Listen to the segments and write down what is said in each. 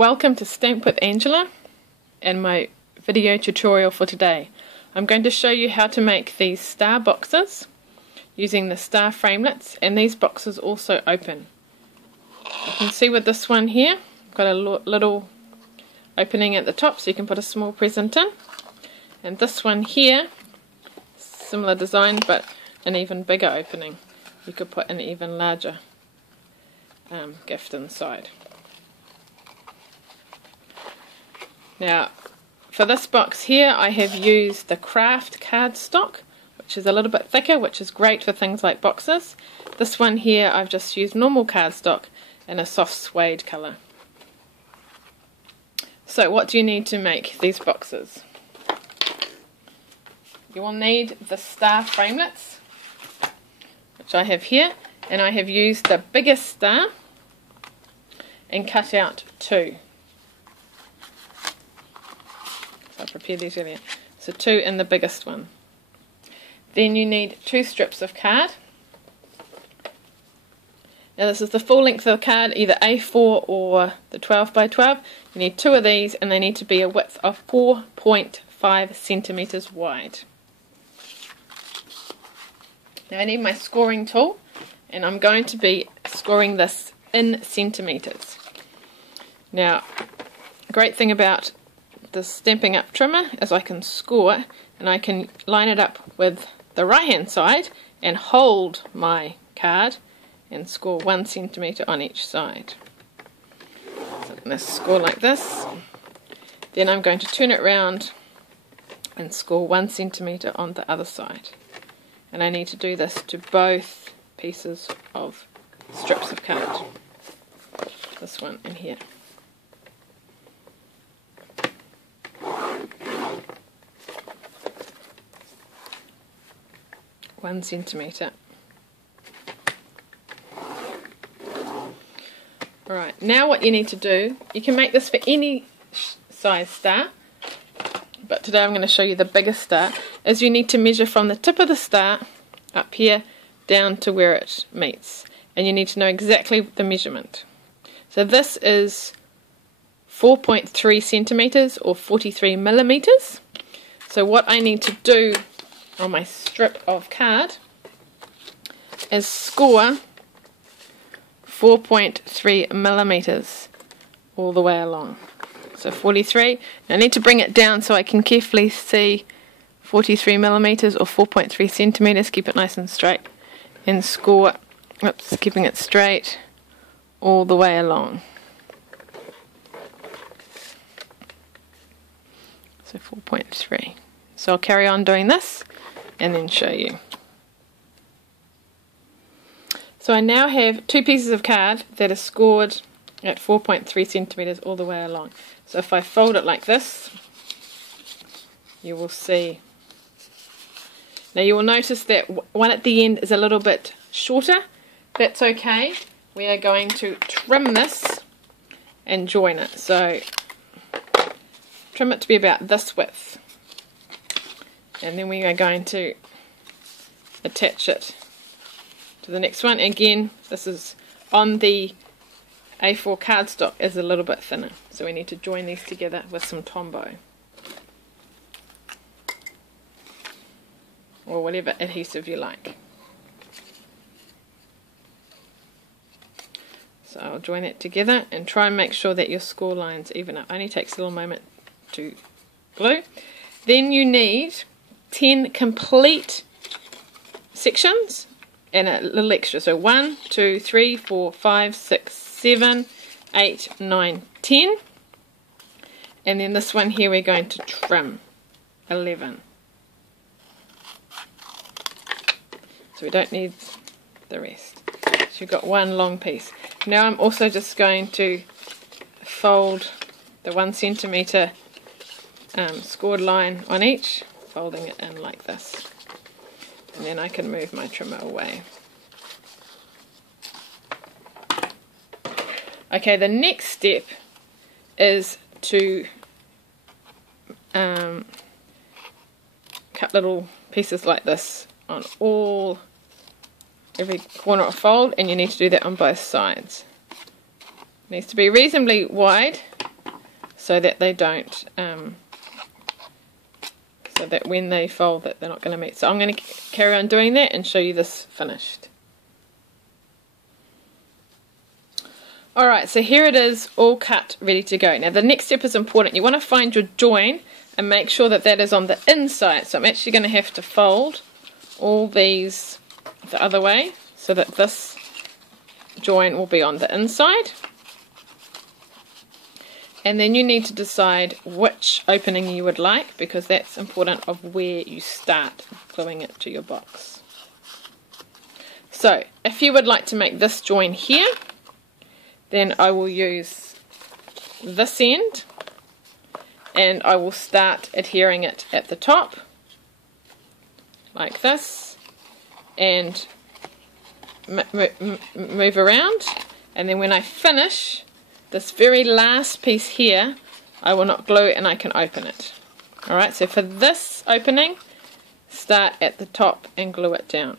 Welcome to Stamp with Angela and my video tutorial for today. I'm going to show you how to make these star boxes using the Star Framelits, and these boxes also open. You can see with this one here, I've got a little opening at the top so you can put a small present in, and this one here, similar design but an even bigger opening. You could put an even larger gift inside. Now, for this box here, I have used the craft cardstock, which is a little bit thicker, which is great for things like boxes. This one here, I've just used normal cardstock in a soft suede colour. So, what do you need to make these boxes? You will need the Star Framelits, which I have here, and I have used the biggest star and cut out two. I prepared these earlier. So two in the biggest one. Then you need 2 strips of card. Now this is the full length of the card, either A4 or the 12 by 12. You need 2 of these, and they need to be a width of 4.5 centimeters wide. Now I need my scoring tool, and I'm going to be scoring this in centimeters. Now, a great thing about the Stampin' Up trimmer is I can score, and I can line it up with the right hand side and hold my card and score 1 centimeter on each side. So I'm going to score like this. Then I'm going to turn it round and score 1 centimeter on the other side. And I need to do this to both pieces of strips of card. This one and here. 1 centimeter. Alright, now what you need to do, you can make this for any size star, but today I'm going to show you the biggest star, is you need to measure from the tip of the star up here down to where it meets, and you need to know exactly the measurement. So this is 4.3 centimeters or 43 millimeters. So what I need to do on my strip of card is score 4.3 millimeters all the way along. So 43. Now I need to bring it down so I can carefully see 43 millimeters or 4.3 centimeters. Keep it nice and straight and score, keeping it straight all the way along. So 4.3. So I'll carry on doing this and then show you. So I now have 2 pieces of card that are scored at 4.3 centimeters all the way along. So if I fold it like this, you will see. Now you will notice that one at the end is a little bit shorter. That's okay. We are going to trim this and join it. So trim it to be about this width. And then we are going to attach it to the next one. Again, this is on the A4 cardstock, is a little bit thinner, so we need to join these together with some Tombow or whatever adhesive you like. So I'll join it together and try and make sure that your score lines even up. Only takes a little moment to glue. Then you need 10 complete sections and a little extra. So 1, 2, 3, 4, 5, 6, 7, 8, 9, 10. And then this one here we're going to trim 11. So we don't need the rest. So you've got one long piece. Now I'm also just going to fold the 1 centimeter scored line on each, folding it in like this, and then I can move my trimmer away. Okay, the next step is to cut little pieces like this on every corner of fold, and you need to do that on both sides. It needs to be reasonably wide so that they don't, so that when they fold that they're not going to meet. So I'm going to carry on doing that and show you this finished. Alright, so here it is, all cut, ready to go. Now the next step is important. You want to find your join and make sure that that is on the inside. So I'm actually going to have to fold all these the other way so that this join will be on the inside. And then you need to decide which opening you would like, because that's important of where you start gluing it to your box. So if you would like to make this join here, then I will use this end and I will start adhering it at the top like this and move around, and then when I finish this very last piece here I will not glue and I can open it. Alright, so for this opening, start at the top and glue it down.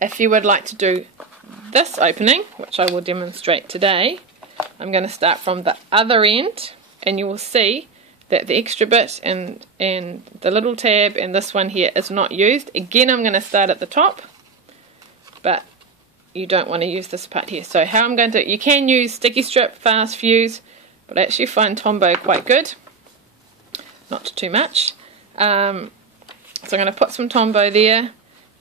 If you would like to do this opening, which I will demonstrate today, I'm going to start from the other end, and you will see that the extra bit and the little tab and this one here is not used. Again, I'm going to start at the top, but you don't want to use this part here. So how I'm going to, you can use sticky strip, fast fuse, but I actually find Tombow quite good, not too much. So I'm going to put some Tombow there,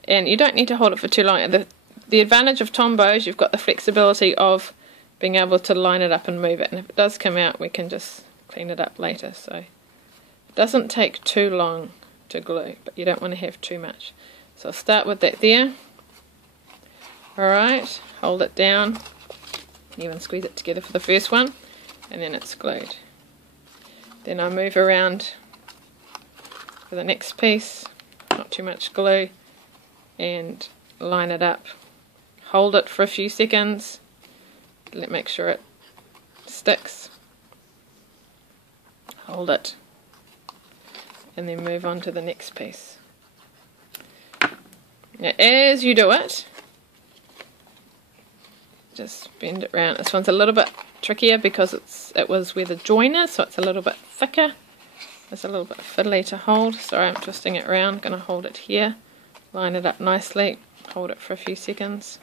and you don't need to hold it for too long. The advantage of Tombow is you've got the flexibility of being able to line it up and move it, and if it does come out we can just clean it up later. So it doesn't take too long to glue, but you don't want to have too much. So I'll start with that there. Alright, hold it down, even squeeze it together for the first one, and then it's glued. Then I move around for the next piece, not too much glue, and line it up. Hold it for a few seconds, make sure it sticks, hold it, and then move on to the next piece. Now as you do it, just bend it round. This one's a little bit trickier because it was where the join is, so it's a little bit thicker. It's a little bit fiddly to hold. Sorry, I'm twisting it around. Going to hold it here, line it up nicely, hold it for a few seconds.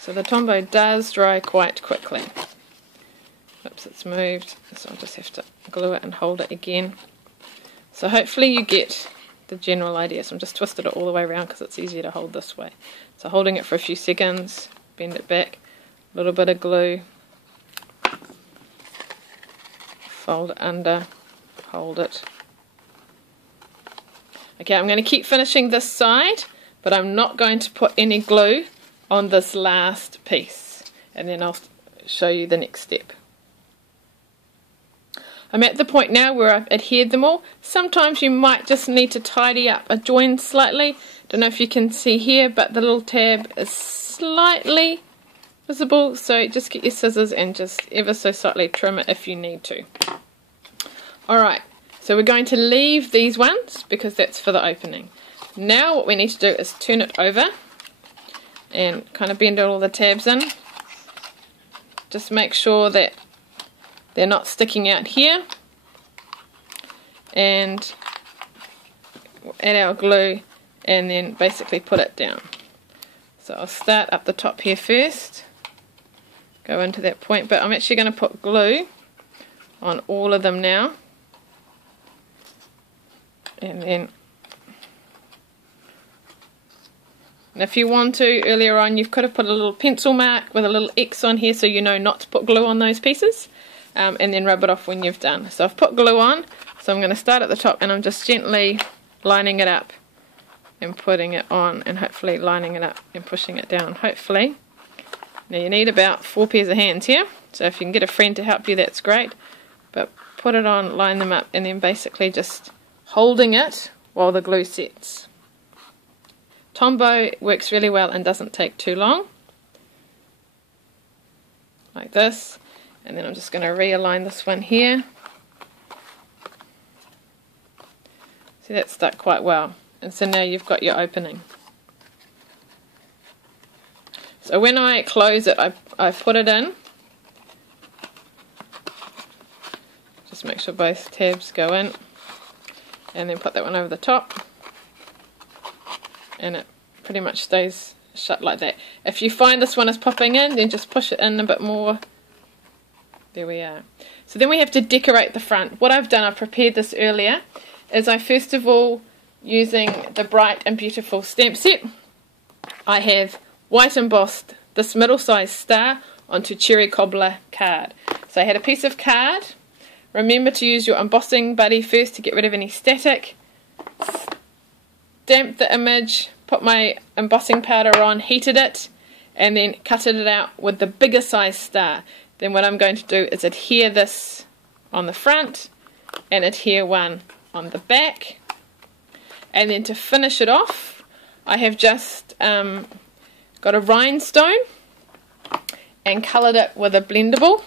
So the Tombow does dry quite quickly. Oops, it's moved, so I'll just have to glue it and hold it again. So hopefully you get the general idea. So I'm just twisted it all the way around because it's easier to hold this way. So holding it for a few seconds, bend it back, a little bit of glue, fold it under, hold it. Okay, I'm going to keep finishing this side, but I'm not going to put any glue on this last piece, and then I'll show you the next step. I'm at the point now where I've adhered them all. Sometimes you might just need to tidy up a join slightly. Don't know if you can see here, but the little tab is slightly visible, so just get your scissors and just ever so slightly trim it if you need to. Alright, so we're going to leave these ones because that's for the opening. Now what we need to do is turn it over and kind of bend all the tabs in. Just make sure that they're not sticking out here, and add our glue and then basically put it down. So I'll start up the top here first, go into that point, but I'm actually going to put glue on all of them now, and then if you want to, earlier on you could have put a little pencil mark with a little X on here so you know not to put glue on those pieces, and then rub it off when you've done. So I've put glue on, so I'm going to start at the top and I'm just gently lining it up and putting it on, and hopefully lining it up and pushing it down, hopefully. Now you need about 4 pairs of hands here, so if you can get a friend to help you, that's great, but put it on, line them up, and then basically just holding it while the glue sets. Tombow works really well and doesn't take too long, like this, and then I'm just going to realign this one here. See, that stuck quite well, and so now you've got your opening. So when I close it, I put it in make sure both tabs go in, and then put that one over the top, and it pretty much stays shut like that. If you find this one is popping in, then just push it in a bit more. There we are. So then we have to decorate the front. What I've done, I prepared this earlier, is I first of all, using the Bright and Beautiful stamp set, I have white embossed this middle-sized star onto cherry cobbler card. So I had a piece of card. Remember to use your embossing buddy first to get rid of any static. Stamped the image, put my embossing powder on, heated it, and then cutted it out with the bigger size star. Then what I'm going to do is adhere this on the front and adhere one on the back. And then to finish it off, I have just got a rhinestone and coloured it with a blendable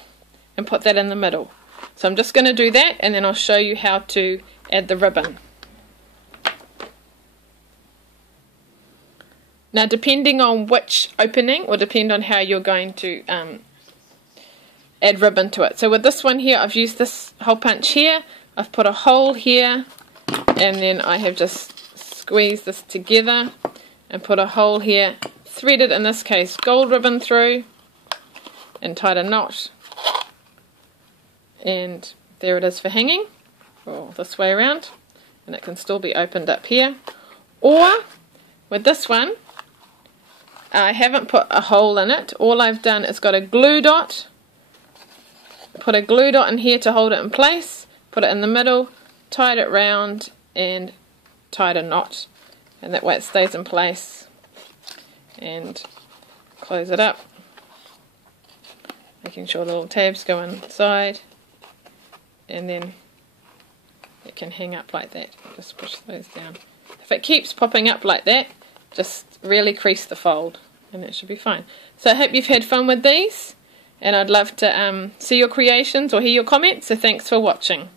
and put that in the middle. So I'm just going to do that, and then I'll show you how to add the ribbon. Now, depending on which opening will depend on how you're going to add ribbon to it. So with this one here, I've used this hole punch here, I've put a hole here, and then I have just squeezed this together and put a hole here, threaded in this case gold ribbon through, and tied a knot, and there it is for hanging, or this way around, and it can still be opened up here. Or with this one, I haven't put a hole in it. All I've done is got a glue dot, put a glue dot in here to hold it in place, put it in the middle, tied it round and tied a knot, and that way it stays in place, and close it up, making sure the little tabs go inside, and then it can hang up like that. Just push those down. If it keeps popping up like that, just really crease the fold and it should be fine. So I hope you've had fun with these, and I'd love to see your creations or hear your comments, so thanks for watching.